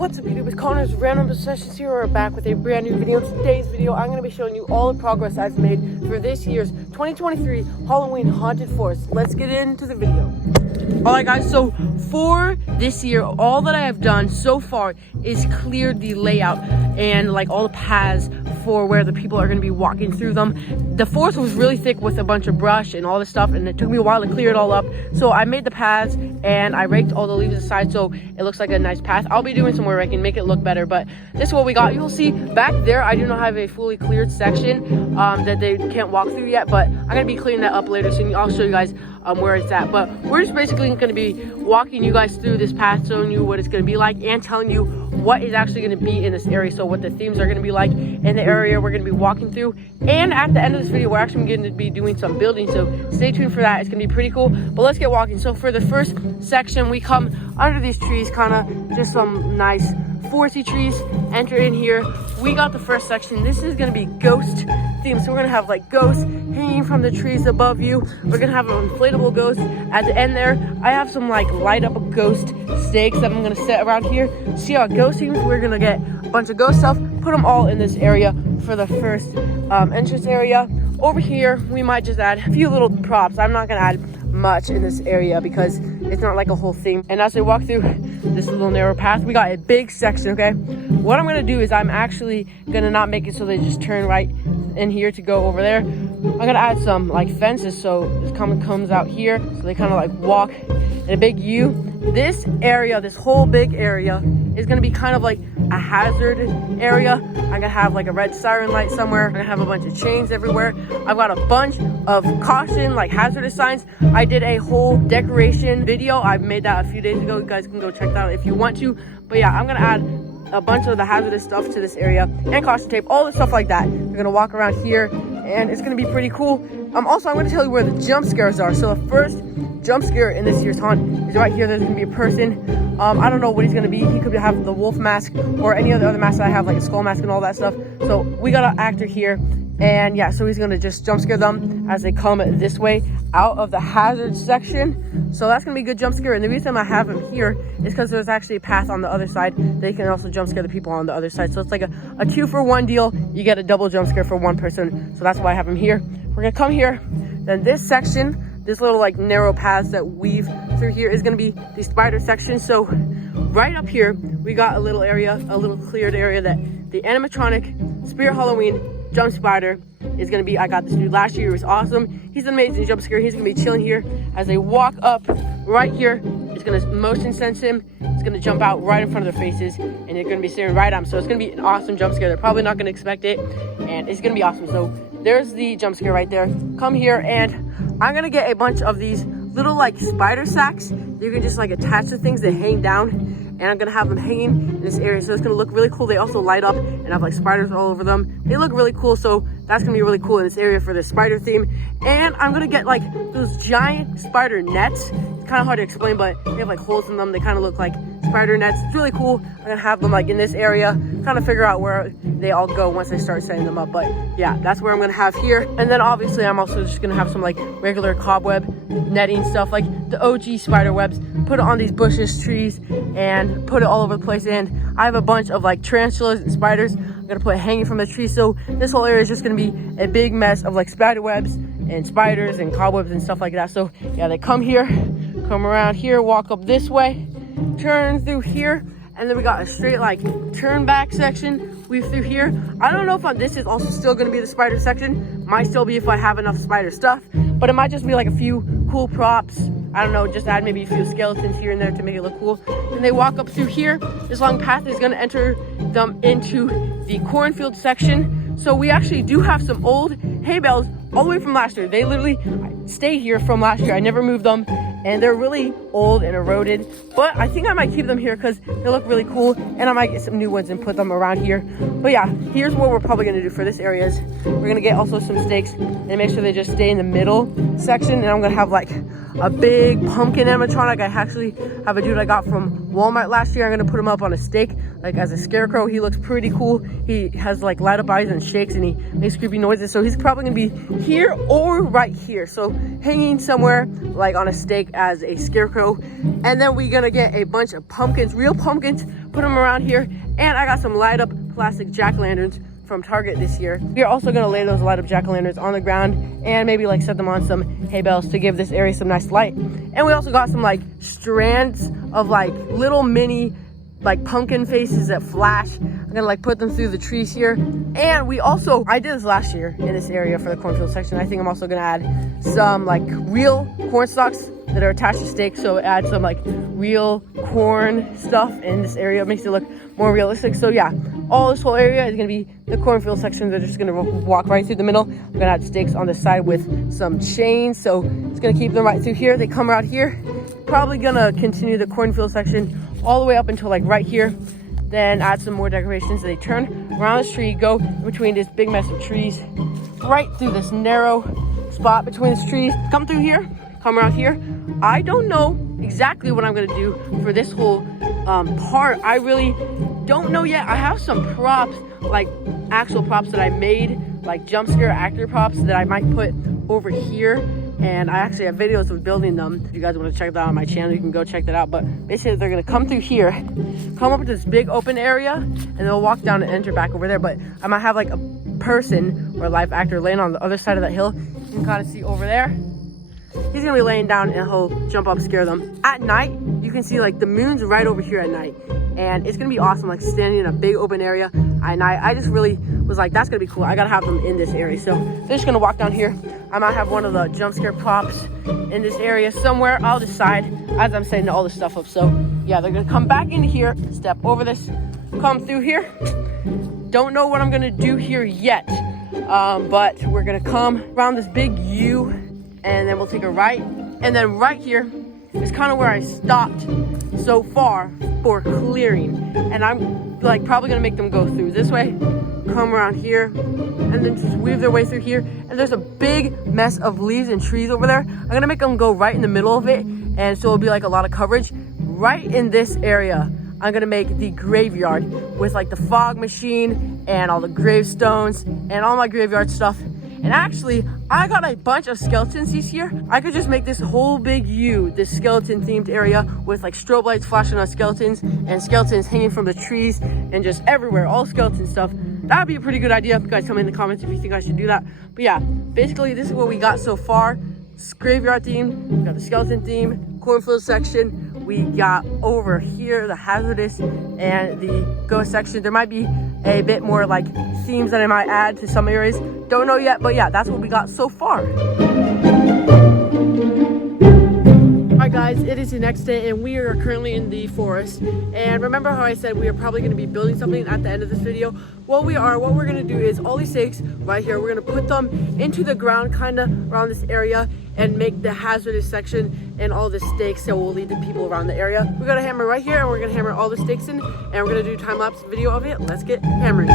What's up YouTube, it's Connor's Random Possessions here. We're back with a brand new video. In today's video, I'm going to be showing you all the progress I've made for this year's 2023 Halloween Haunted Forest. Let's get into the video. Alright guys, so for this year, all that I have done so far is cleared the layout and like all the paths for where the people are going to be walking through them. The forest was really thick with a bunch of brush and all this stuff, and it took me a while to clear it all up. So I made the paths and I raked all the leaves aside so it looks like a nice path. I'll be doing some more raking, make it look better, but this is what we got. You'll see back there I do not have a fully cleared section that they can't walk through yet, but I'm going to be cleaning that up later, so I'll show you guys where it's at. But we're just basically going to be walking you guys through this path, showing you what it's going to be like and telling you what is actually going to be in this area, so what the themes are going to be like in the area we're going to be walking through. And at the end of this video, we're actually going to be doing some building, so stay tuned for that. It's going to be pretty cool. But let's get walking. So for the first section, we come under these trees, kind of just some nice foresty trees. Enter in here. We got the first section. This is going to be ghost theme, so we're going to have like ghosts hanging from the trees above you. We're going to have an inflatable ghost at the end there. I have some like light up ghost stakes that I'm going to set around here. See how it goes. We're going to get a bunch of ghost stuff, put them all in this area for the first entrance area. Over here, we might just add a few little props. I'm not going to add much in this area because it's not like a whole thing. And as we walk through this little narrow path, we got a big section, okay? What I'm going to do is I'm actually going to not make it so they just turn right in here to go over there. I'm going to add some like fences so this comes out here, so they kind of like walk in a big U. This area, this whole big area is going to be kind of like a hazard area. I'm going to have like a red siren light somewhere. I'm going to have a bunch of chains everywhere. I've got a bunch of caution, like hazardous signs. I did a whole decoration video. I made that a few days ago. You guys can go check that out if you want to. But yeah, I'm going to add a bunch of the hazardous stuff to this area and caution tape, all the stuff like that. We're going to walk around here and it's going to be pretty cool. Also, I'm going to tell you where the jump scares are. So the first jump scare in this year's haunt is right here. There's going to be a person. I don't know what he's going to be. He could have the wolf mask or any of the other masks that I have, like a skull mask and all that stuff. So we got an actor here. And yeah, so he's going to just jump scare them as they come this way out of the hazard section. So that's going to be a good jump scare. And the reason I have him here is because there's actually a path on the other side. They can also jump scare the people on the other side. So it's like a 2-for-1 deal. You get a double jump scare for one person. So that's why I have him here. We're going to come here. Then this section, this little like narrow paths that weave through here is going to be the spider section. So right up here, we got a little area, a little cleared area that the animatronic Spirit Halloween Jump Spider is going to be. I got this dude last year. It was awesome. He's an amazing jump scare. He's going to be chilling here as they walk up right here. It's going to motion sense him. It's going to jump out right in front of their faces, and they're going to be staring right at him. So it's going to be an awesome jump scare. They're probably not going to expect it, and it's going to be awesome. So there's the jump scare right there. Come here, and I'm going to get a bunch of these little like spider sacks. You can just like attach to things that hang down. And I'm gonna have them hanging in this area, so it's gonna look really cool. They also light up and have like spiders all over them. They look really cool, so that's gonna be really cool in this area for the spider theme. And I'm gonna get like those giant spider nets. It's kind of hard to explain, but they have like holes in them. They kind of look like spider nets. It's really cool. I'm gonna have them like in this area, kind of figure out where they all go once I start setting them up. But yeah, that's where I'm gonna have here. And then obviously I'm also just gonna have some like regular cobweb netting stuff, like the OG spider webs. Put it on these bushes, trees, and put it all over the place. And I have a bunch of like tarantulas and spiders I'm gonna put hanging from the tree. So this whole area is just gonna be a big mess of like spider webs and spiders and cobwebs and stuff like that. So yeah, they come here, come around here, walk up this way, turn through here, and then we got a straight like turn back section, weave through here. I don't know if this is also still gonna be the spider section. Might still be if I have enough spider stuff, but it might just be like a few cool props. I don't know, just add maybe a few skeletons here and there to make it look cool. Then they walk up through here. This long path is gonna enter them into the cornfield section. So we actually do have some old hay bales all the way from last year. They literally stay here from last year. I never moved them, and they're really old and eroded. But I think I might keep them here because they look really cool, and I might get some new ones and put them around here. But yeah, here's what we're probably gonna do for this area is we're gonna get also some stakes and make sure they just stay in the middle section. And I'm gonna have like a big pumpkin animatronic. I actually have a dude I got from Walmart last year. I'm gonna put him up on a stake, like as a scarecrow. He looks pretty cool. He has like light up eyes and shakes, and he makes creepy noises. So he's probably gonna be here or right here. So hanging somewhere like on a stake as a scarecrow. And then we're gonna get a bunch of pumpkins, real pumpkins, put them around here. And I got some light up plastic jack-o'-lanterns from Target this year. We're also gonna lay those light up jack-o'-lanterns on the ground and maybe like set them on some hay bales to give this area some nice light. And we also got some like strands of like little mini like pumpkin faces that flash. I'm gonna like put them through the trees here. And we also, I did this last year in this area for the cornfield section. I think I'm also gonna add some like real corn stalks that are attached to stakes. So add some like real corn stuff in this area. It makes it look more realistic. So yeah, all this whole area is gonna be the cornfield section. They're just gonna walk right through the middle. I'm gonna add stakes on the side with some chains. So it's gonna keep them right through here. They come out here. Probably gonna continue the cornfield section all the way up until like right here. Then add some more decorations. They turn around this tree, go between this big mess of trees, right through this narrow spot between these trees, come through here, come around here. I don't know exactly what I'm gonna do for this whole part. I really don't know yet. I have some props, like actual props that I made, like jump scare actor props that I might put over here. And I actually have videos of building them. If you guys want to check that out on my channel, you can go check that out. But basically they're gonna come through here, come up to this big open area, and they'll walk down and enter back over there. But I might have like a person or a live actor laying on the other side of that hill. You can kind of see over there. He's gonna be laying down and he'll jump up, scare them. At night, you can see like the moon's right over here at night. And it's gonna be awesome, like standing in a big open area at night. I just really was like, that's gonna be cool. I gotta have them in this area. So they're just gonna walk down here. I might have one of the jump scare props in this area somewhere. I'll decide as I'm setting all this stuff up. So yeah, they're gonna come back into here, step over this, come through here. Don't know what I'm gonna do here yet, but we're gonna come around this big U, and then we'll take a right. And then right here is kind of where I stopped so far for clearing. And I'm like probably gonna make them go through this way, come around here, and then just weave their way through here. And there's a big mess of leaves and trees over there. I'm gonna make them go right in the middle of it, and so it'll be like a lot of coverage. Right in this area, I'm gonna make the graveyard with like the fog machine and all the gravestones and all my graveyard stuff. And actually, I got a bunch of skeletons this year. I could just make this whole big U, this skeleton themed area with like strobe lights flashing on skeletons and skeletons hanging from the trees and just everywhere, all skeleton stuff. That'd be a pretty good idea. You guys tell me in the comments if you think I should do that. But yeah, basically this is what we got so far. It's graveyard theme, we got the skeleton theme, cornfield section. We got over here the hazardous and the ghost section. There might be a bit more like themes that I might add to some areas. Don't know yet, but yeah, that's what we got so far. Alright guys, it is the next day and we are currently in the forest. And remember how I said we are probably going to be building something at the end of this video? Well, what we're going to do is all these stakes right here, we're going to put them into the ground kind of around this area and make the hazardous section and all the stakes that will lead the people around the area. We're going to hammer right here and we're going to hammer all the stakes in and we're going to do a time-lapse video of it. Let's get hammering.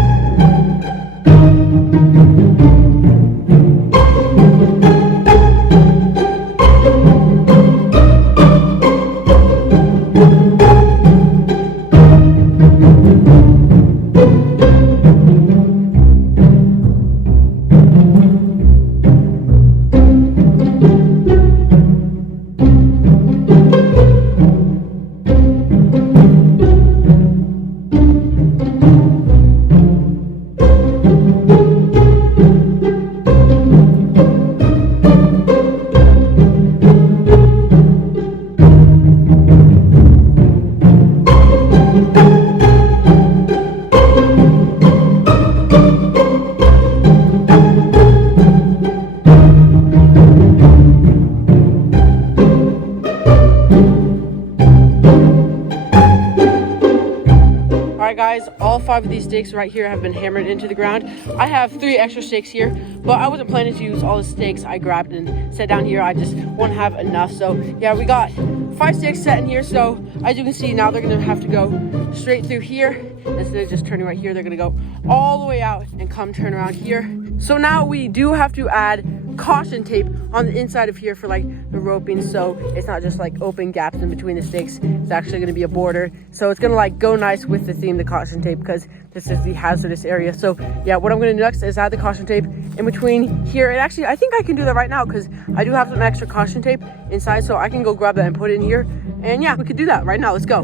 Guys, all 5 of these stakes right here have been hammered into the ground. I have 3 extra stakes here, but I wasn't planning to use all the stakes I grabbed and set down here. I just won't have enough. So yeah, we got 5 stakes set in here. So as you can see, now they're gonna have to go straight through here instead of just turning right here. They're gonna go all the way out and come turn around here. So now we do have to add caution tape on the inside of here for like the roping, so it's not just like open gaps in between the stakes. It's actually going to be a border, so it's going to like go nice with the theme, the caution tape, because this is the hazardous area. So yeah, what I'm going to do next is add the caution tape in between here. And actually, I think I can do that right now because I do have some extra caution tape inside, so I can go grab that and put it in here. And yeah, we could do that right now. Let's go.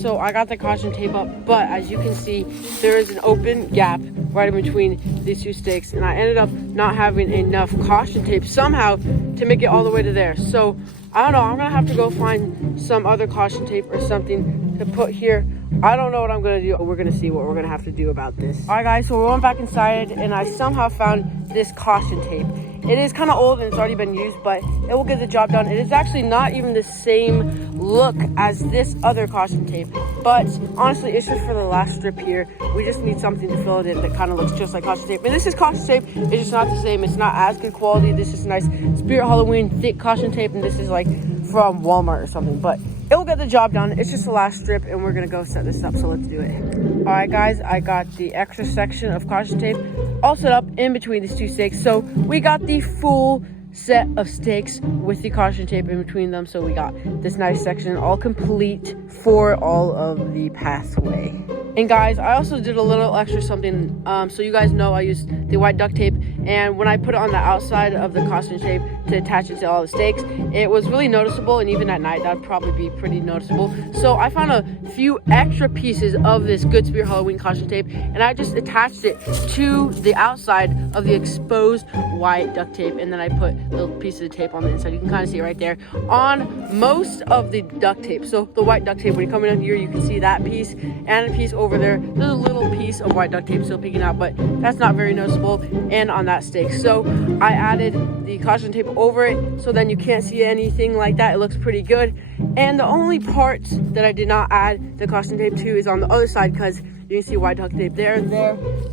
So I got the caution tape up, but as you can see, there is an open gap right in between these two stakes, and I ended up not having enough caution tape somehow to make it all the way to there. So I don't know, I'm gonna have to go find some other caution tape or something to put here. I don't know what I'm gonna do, but we're gonna see what we're gonna have to do about this. All right guys, so we went back inside and I somehow found this caution tape. It is kind of old and it's already been used, but it will get the job done. It is actually not even the same look as this other caution tape, but honestly, it's just for the last strip here. We just need something to fill it in that kind of looks just like caution tape. And this is caution tape, it's just not the same. It's not as good quality. This is nice Spirit Halloween thick caution tape, and this is like from Walmart or something, but it will get the job done. It's just the last strip, and we're gonna go set this up, so let's do it. All right guys, I got the extra section of caution tape all set up in between these two stakes. So we got the full set of stakes with the caution tape in between them, so we got this nice section all complete for all of the pathway. And guys, I also did a little extra something, so you guys know I used the white duct tape, and when I put it on the outside of the caution tape to attach it to all the stakes, it was really noticeable, and even at night that would probably be pretty noticeable. So I found a few extra pieces of this Good Spirit Halloween caution tape, and I just attached it to the outside of the exposed white duct tape, and then I put little pieces of tape on the inside. You can kind of see it right there on most of the duct tape. So the white duct tape, when you come in here, you can see that piece and a piece over there. There's a little piece of white duct tape still peeking out, but that's not very noticeable, and on that stake. So I added the caution tape over it, so then you can't see anything like that. It looks pretty good. And the only part that I did not add the caution tape to is on the other side, because you can see white duct tape there,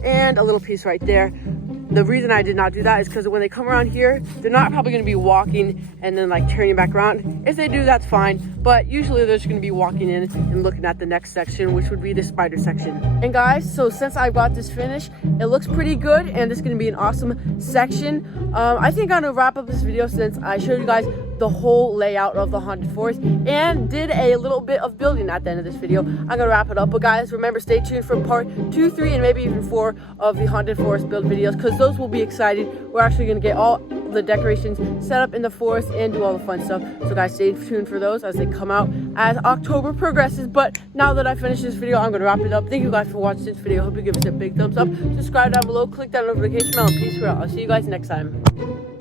and a little piece right there. The reason I did not do that is because when they come around here, they're not probably going to be walking and then like turning back around. If they do, that's fine, but usually they're just going to be walking in and looking at the next section, which would be the spider section. And guys, so since I got this finished, it looks pretty good, and it's going to be an awesome section. I think I'm going to wrap up this video since I showed you guys the whole layout of the haunted forest and did a little bit of building at the end of this video. I'm gonna wrap it up, but guys, remember, stay tuned for part 2, 3, and maybe even 4 of the haunted forest build videos, because those will be exciting. We're actually gonna get all the decorations set up in the forest and do all the fun stuff. So guys, stay tuned for those as they come out as October progresses. But now that I finished this video, I'm gonna wrap it up. Thank you guys for watching this video. Hope you give us a big thumbs up, subscribe down below, click that notification bell, and peace out. I'll see you guys next time.